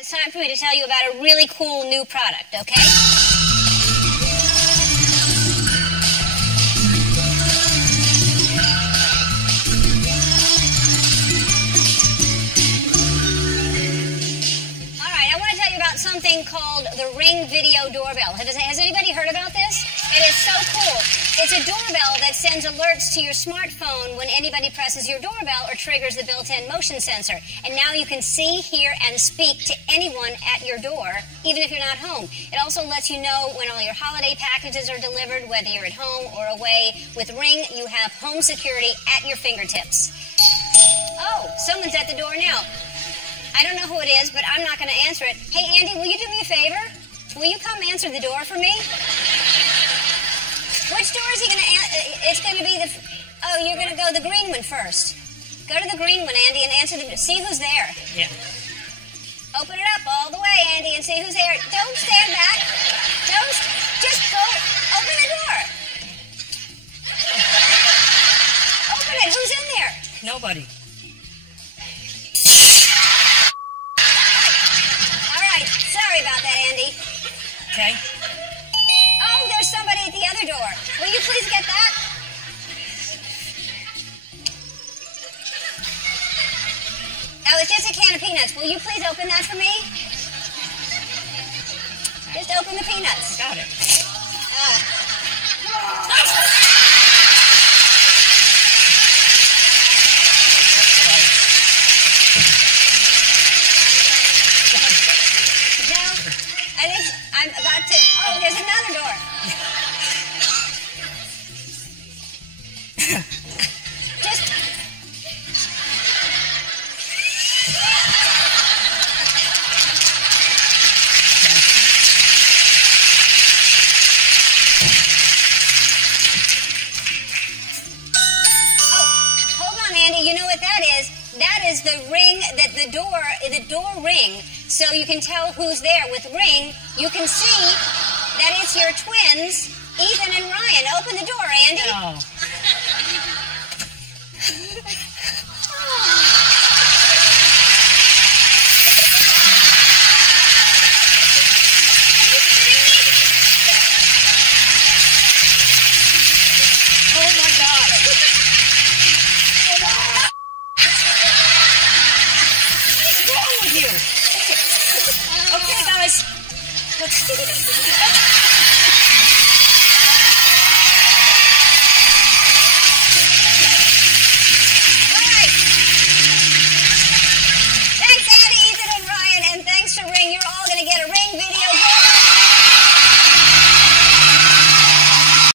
It's time for me to tell you about a really cool new product, okay? All right, I want to tell you about something called the Ring Video Doorbell. Has anybody heard about this? It is so cool. It's a doorbell that sends alerts to your smartphone when anybody presses your doorbell or triggers the built-in motion sensor. And now you can see, hear, and speak to anyone at your door, even if you're not home. It also lets you know when all your holiday packages are delivered, whether you're at home or away. With Ring, you have home security at your fingertips. Oh, someone's at the door now. I don't know who it is, but I'm not going to answer it. Hey, Andy, will you do me a favor? Will you come answer the door for me? Which door is he going to answer? It's going to be the... Oh, you're going to go the green one first. Go to the green one, Andy, and answer the... See who's there. Yeah. Open it up all the way, Andy, and see who's there. Don't stand back. Don't... Just go... Open the door. Open it. Who's in there? Nobody. All right. Sorry about that, Andy. Okay. Oh, there's somebody at the other door. Will you please get that? Oh, it's just a can of peanuts. Will you please open that for me? Just open the peanuts. Got it. No, I think I'm about to... Oh, there's another door. Just... Andy, you know what that is? That is the ring that the door ring, so you can tell who's there. With Ring, you can see that it's your twins, Ethan and Ryan. Open the door, Andy. No. Oh my God. Okay, guys. Let's do this. All right. Thanks, Andy, Ethan, and Ryan, and thanks to Ring. You're all going to